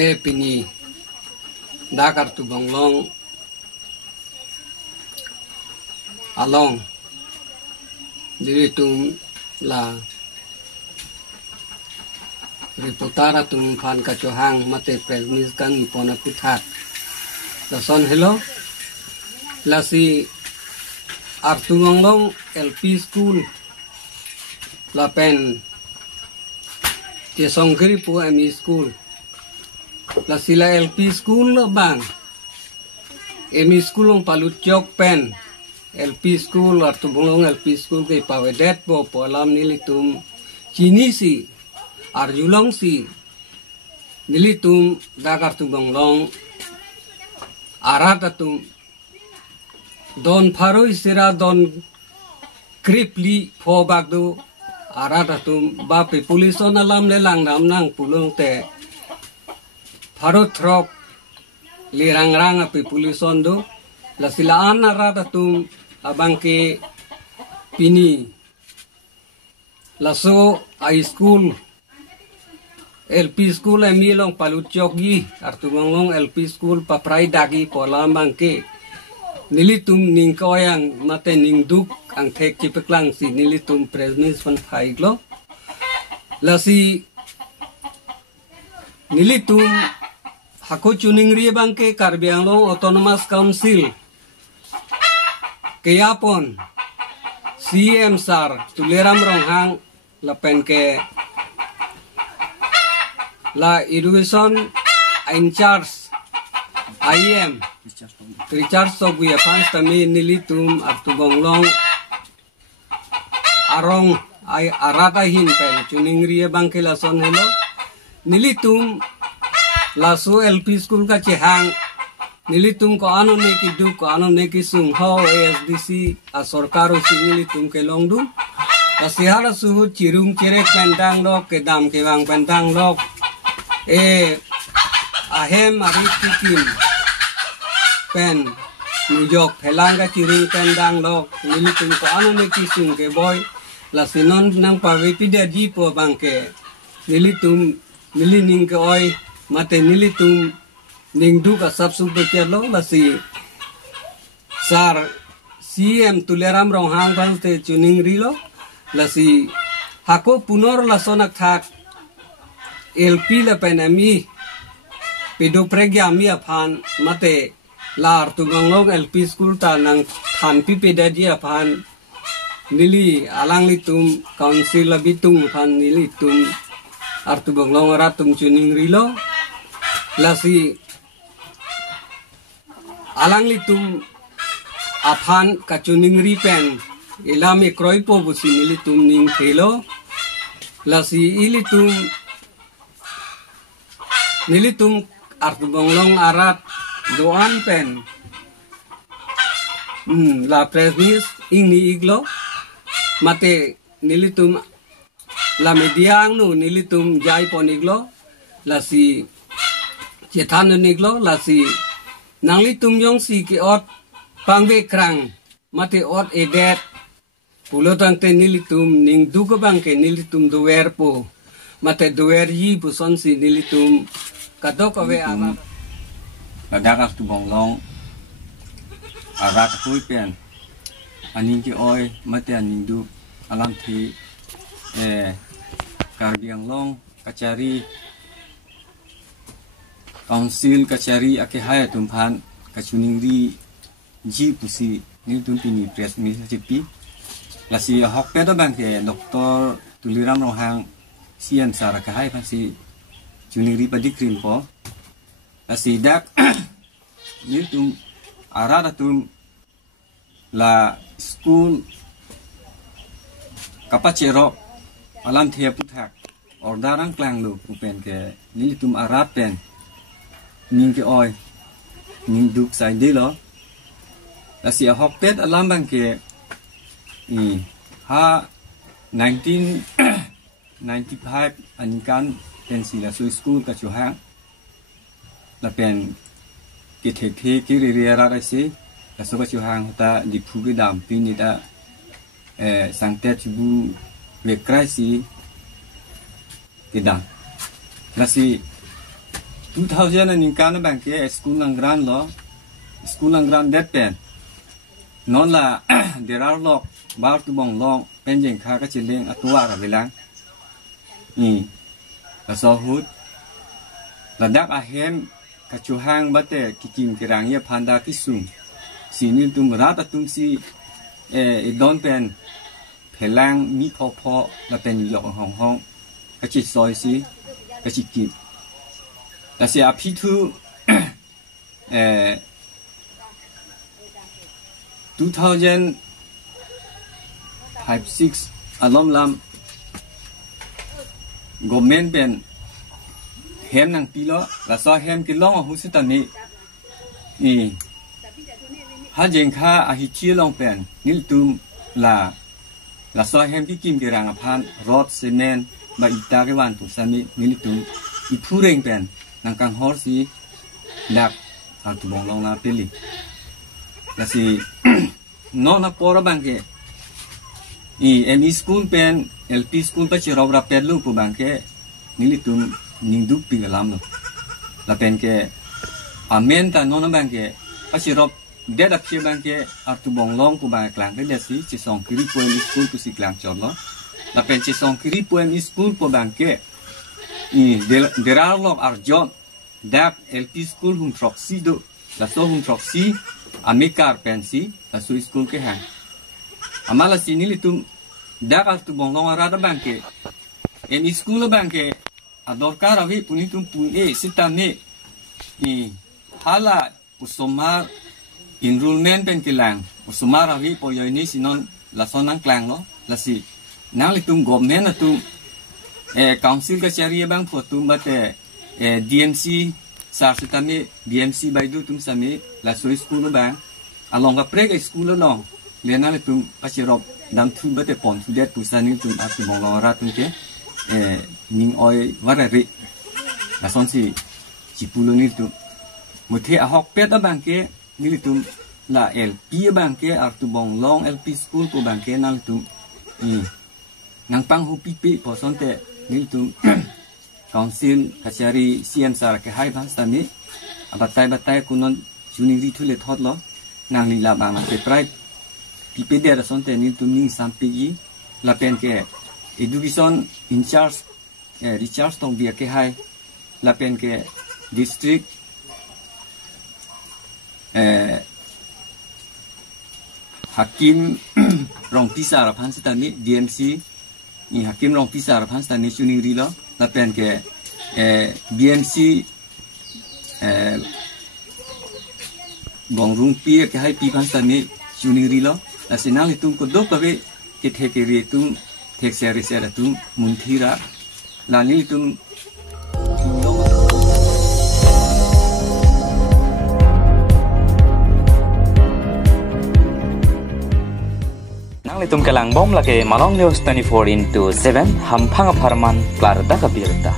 te pini dakar tu bonglong along diri tum la ripotara tum phan kachohang mate premis kan ipona puthat la son hello la si artungonglong LP school la pen ke songkiri pu ME school la sila LP school lo bang ME school ong palut chok pen LP school artungonglong LP school ke pawedet po polam nilitum chini si arjulong si nilitum dakar tungonglong aratatum don pharo isira don kripli pho bagdu aratatum bape pulison alam le lang nam nang pulong te pharo throk lirang rang ape pulison do la silaan aratatum abangke pini laso high school LP school emilong palutyogi artungonglong LP school paprai dagi polam bangke nilitum ningkoyang mate ningduk ang thek chipeklang si nilitum presnis fan phaiglo la si nilitum hako chuningri bangke Karbianglong Autonomous Council kayapon CM sar tuliram ronghang lapen ke la education in charge IM Richard Sobuya Pans kami nilitum artungonglong arong ay aratahin pen chuningri bangke la son hello nilitum laso LP school ka chehang nilitum ko ano ne ki sung ho ASDC a sorkaro si nilitum ke longdu asihara suhu chirung cherek pendang lok ke dam ke wang pendang lok ahem aritikim pen New York pelanga chirung pendang lok nilitum ko ano ne ki sung ke boy la sinon nang pavipide di po bangke nilitum nilining ke oi mate nilitum ningdu ka sabsu bekelo la si sar CM tuleram ronghang bang te chuning rilo la si hako punor la sonak thak LP la penami pedo pregya mi aphan mate lar tungonglong LP school ta nang than pi pedadi aphan nili alang litum council la bitung aphan nili tum artungonglong ratum chuning rilo la si alang litum aphan kachuning ripen ilami kroipo busi nilitum ning thelo la si nilitum artungonglong arat doan pen la presnis ingni iglo mate nilitum la mediang nu nilitum jai poniglo la si chethan niglo la si nanglitum yong si ki ot pangbe krang mate ot edet pulotang te nilitum ning dugo bangke nilitum duwer po mate duwer yi puson si nilitum kadok awe amat dakar tu bonglong arat hui pen aning ki oi mate aning du alam thi Karbianglong kacari council kacari ake hai tumphan kachuningri ji pusi nilitum pini press Mississippi lasi hokpe to bangke Dr. Tuliram Rohang sian sara ka hai pasi chuningri padikrim po lasi dak nilitum araratum la school kapacero alam thia puthak ordarang klang lu pupen ke nilitum arat pen ning ke oi ning duk sai de lo la si hokpet alam bang ke ha 1995 anikan pen si la school ka chuhang la pen ke the ki ri ra ra si la so ka chuhang ta di phu ge dam pin ni da sangte chibu le krasi ke dam la si 2000 ni kan bang ke school nang gran det pen non la derar lok bar tu bong long penjeng kha ka chileng atwa ra bilang ni la so hut la dak a hem ka chu hang bate kikim kirang ye phanda ki sum sinil tum rat tum si don pen phelang mi pho la pen yok hong hong ka chi soi si ka chi ki la se a pi tu 2005-6 alom lam government pen hem nang pilo la so hem ki long hu sitan ni ha jeng kha a hi chi long pen nil tum la so hem ki kim ki rang phan rod cement ba ita ke wan tu sami nil tum i phureng pen nang kang hor si dak a tu bong long la peli la si no na pora bangke ME school pen LP school pa chi robra pedlu pu bangke nilitum ningdu pingalam no la pen ke amen ta no na bangke pa chi rob de da phi bangke artu bong long pu bang klang de si chi song kiri pu ME school pu si klang chor lo la pen chi song kiri pu ME school pu bangke there are lot are job that LP school hum troxi do la so hum troxi amikar pensi la su school ke hang amala sini litum dakar tu bonglong arada bangke ME school bangke adorkar avi punitum pune sitane ni hala usomar enrollment pen kilang usomar avi poyoini sinon la sonang klang lo la si nang litum government atum council ka charia bang photum bate DMC sar sitame DMC baidu tum same la so school bang along ka preg school long lena le tum pachirop dam thu bate pon thu det tu sani tum atu bong ra tum ke ning oi warari la son si chipulo ni tu muthe a hok pet bang ke ni tum la LP bang ke atu bong long LP school ko bang ke nang tum nang pang hu pipi po son te ni tum council kachari sian sar ke hai bang sani abatai kunon juni ri thule thot lo nang lila bang te prai pipi der son te ni tum ning sampi gi la pen ke education in charge recharge tong bia ke hai la pen ke district hakim rong pisar phan sitani DMC ni hakim rong pisar phan sitani juni ri lo la pen ke BMC bong rung pi ke hai pi phan sitani juni ri lo la sinang itum ko do pabe ke theke ri tum thek seri sera tum munthira la ni tum Itum kelang bom lagi Malong News 24/7 hampang aparman klar da kabirta.